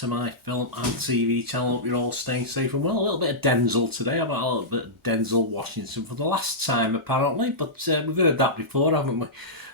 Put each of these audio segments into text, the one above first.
to my film and TV channel. Hope you're all staying safe and well. A little bit of Denzel today. I've had a little bit of Denzel Washington for the last time apparently, but we've heard that before, haven't we?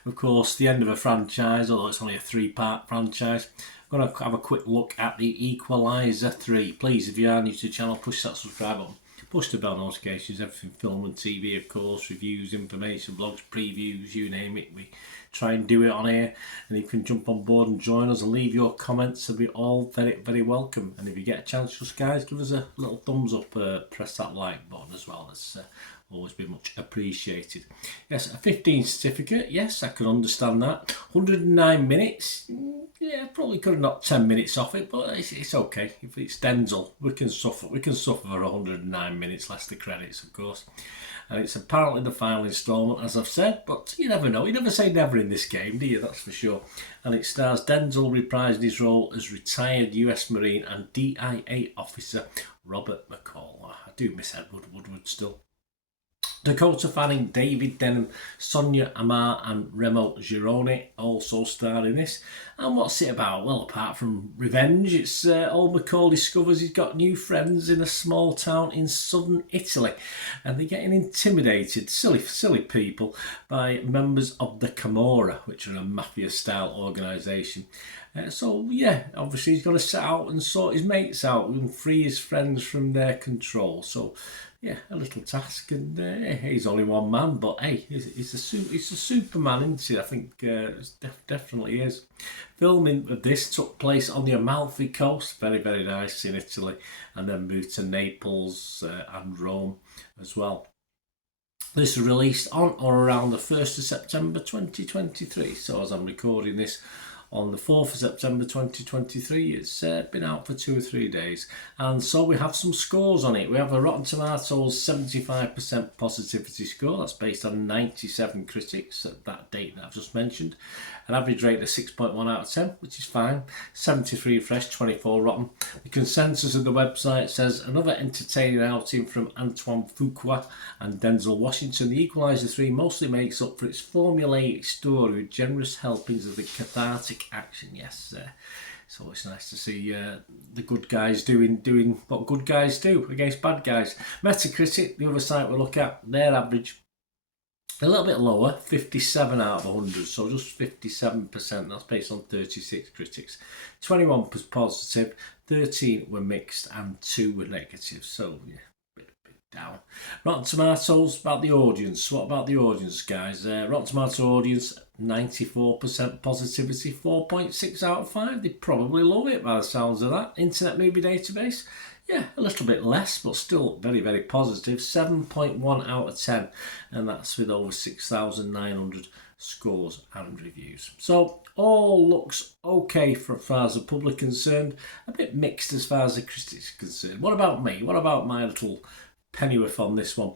Of course, the end of a franchise, although it's only a 3-part franchise. I'm going to have a quick look at the Equalizer 3. Please, if you are new to the channel, push that subscribe button. Push the bell notifications, everything film and TV, of course, reviews, information, blogs, previews, you name it. We try and do it on here, and you can jump on board and join us and leave your comments. They'll be all very, very welcome. And if you get a chance, just guys, give us a little thumbs up, press that like button as well. It's always been much appreciated. Yes, a 15 certificate, yes, I can understand that. 109 minutes, yeah, probably could have knocked 10 minutes off it, but it's okay. If it's Denzel, we can suffer for 109 minutes, less the credits, of course. And it's apparently the final instalment, as I've said, but you never know. You never say never in this game, do you? That's for sure. And it stars Denzel reprising his role as retired US Marine and DIA officer Robert McCall. I do miss Edward Woodward still. Dakota Fanning, David Denham, Sonia Amar and Remo Gironi also star in this. And what's it about? Well, apart from revenge, it's old McCall discovers he's got new friends in a small town in southern Italy, and they're getting intimidated, silly people, by members of the Camorra, which are a mafia-style organisation. So yeah, obviously he's got to set out and sort his mates out and free his friends from their control. So yeah, a little task, and he's only one man, but hey, he's a Superman, isn't he? I think it definitely is. Filming of this took place on the Amalfi Coast, very, very nice in Italy, and then moved to Naples and Rome as well. This was released on or around the 1st of September 2023, so as I'm recording this, on the 4th of September 2023. It's been out for 2 or 3 days. And so we have some scores on it. We have a Rotten Tomatoes 75% positivity score. That's based on 97 critics at that date that I've just mentioned. An average rate of 6.1 out of 10, which is fine. 73 fresh, 24 rotten. The consensus of the website says another entertaining outing from Antoine Fuqua and Denzel Washington. The Equalizer 3 mostly makes up for its formulaic story with generous helpings of the cathartic action. Yes, it's always nice to see the good guys doing what good guys do against bad guys. Metacritic, the other site we look at, their average a little bit lower, 57 out of 100, so just 57%. That's based on 36 critics. 21 was positive, 13 were mixed, and 2 were negative. So yeah, bit down. Rotten Tomatoes, about the audience. What about the audience, guys? Rotten Tomatoes audience, 94% positivity, 4.6 out of 5. They probably love it by the sounds of that. Internet Movie Database, yeah, a little bit less, but still very, very positive, 7.1 out of 10. And that's with over 6,900 scores and reviews. So all looks okay for as far as the public concerned. A bit mixed as far as the critics are concerned. What about me? What about my little pennyworth on this one?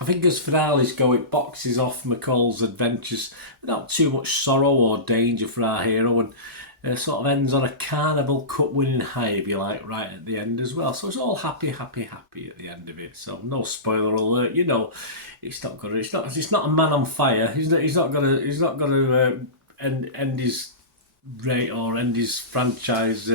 I think as finales go, it boxes off McCall's adventures without too much sorrow or danger for our hero, and sort of ends on a Carnival Cup winning high, if you like, right at the end as well. So it's all happy at the end of it. So no spoiler alert. You know, it's not a man on fire. He's not gonna end his rate or end his franchise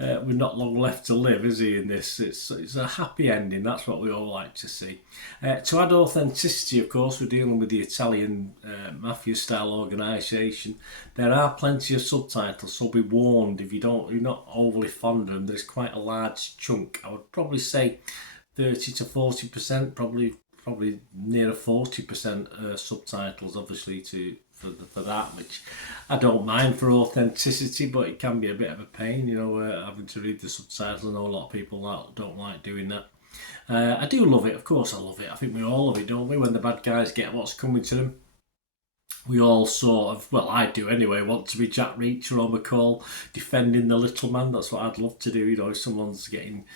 with not long left to live, is he, in this? It's a happy ending. That's what we all like to see. To add authenticity, of course, we're dealing with the Italian mafia-style organisation. There are plenty of subtitles, so be warned if you're not overly fond of them. There's quite a large chunk. I would probably say 30 to 40%, probably near 40% subtitles, obviously, for that, which I don't mind for authenticity, but it can be a bit of a pain, you know, having to read the subtitles. I know a lot of people don't like doing that. I do love it, of course I love it. I think we all love it, don't we, when the bad guys get what's coming to them. We all sort of, well, I do anyway, want to be Jack Reacher or McCall defending the little man. That's what I'd love to do, you know, if someone's getting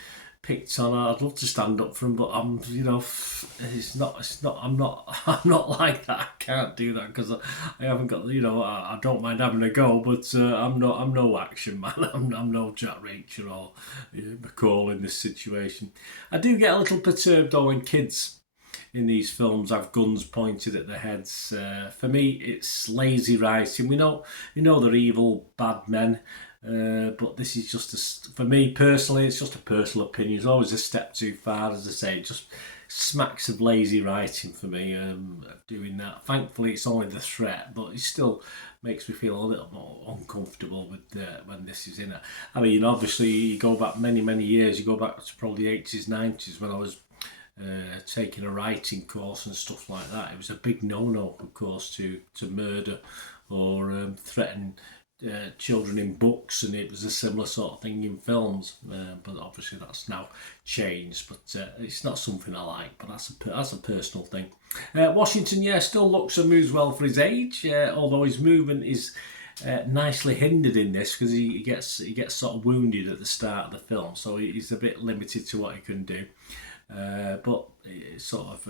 picked on, I'd love to stand up for him, but I'm not like that. I can't do that because I haven't got, you know, I don't mind having a go, but I'm no action man. I'm no Jack Reacher or McCall in this situation. I do get a little perturbed though when kids in these films have guns pointed at their heads. For me, it's lazy writing. We know they're evil, bad men. But this is just, for me personally, it's just a personal opinion. It's always a step too far, as I say. It just smacks of lazy writing for me, doing that. Thankfully, it's only the threat, but it still makes me feel a little more uncomfortable with when this is in it. I mean, obviously, you go back many years. You go back to probably the 80s, 90s when I was taking a writing course and stuff like that. It was a big no-no, of course, to murder or threaten children in books, and it was a similar sort of thing in films, but obviously that's now changed. But it's not something I like, but that's a personal thing. Washington, yeah, still looks and moves well for his age, although his movement is nicely hindered in this because he gets sort of wounded at the start of the film, so he's a bit limited to what he can do. But it's sort of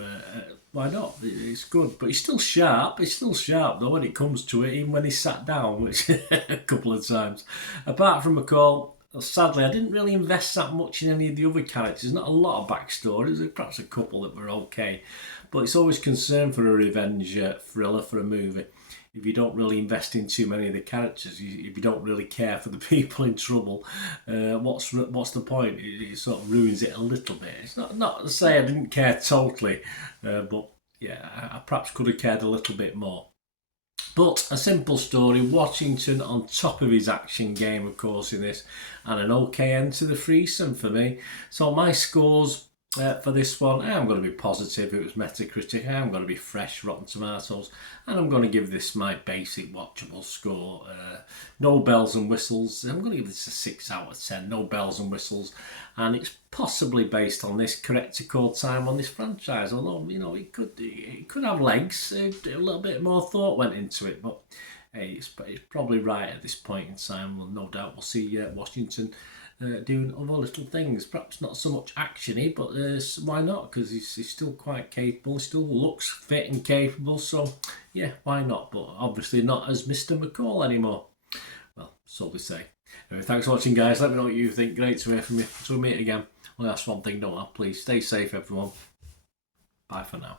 why not? It's good, but he's still sharp. He's still sharp though when it comes to it, even when he's sat down, which a couple of times. Apart from McCall, sadly, I didn't really invest that much in any of the other characters. Not a lot of backstories. Perhaps a couple that were okay, but it's always concern for a revenge thriller for a movie. If you don't really invest in too many of the characters, if you don't really care for the people in trouble, what's the point? It sort of ruins it a little bit. It's not to say I didn't care totally, but yeah, I perhaps could have cared a little bit more. But a simple story, Washington on top of his action game, of course, in this, and an okay end to the threesome for me. So my scores for this one, I'm going to be positive. It was Metacritic. I'm going to be fresh, Rotten Tomatoes, and I'm going to give this my basic watchable score. No bells and whistles. I'm going to give this a 6 out of 10. No bells and whistles, and it's possibly based on this correct to call time on this franchise. Although it could have legs. A little bit more thought went into it, but hey, it's probably right at this point in time. Well, no doubt we'll see Washington doing other little things, perhaps not so much actiony, but why not? Because he's still quite capable, he still looks fit and capable, so yeah, why not? But obviously not as Mr. McCall anymore. Well, so they say. Anyway, thanks for watching, guys. Let me know what you think. Great to hear from you. Until we meet again, well, that's one thing, don't I? Please stay safe, everyone. Bye for now.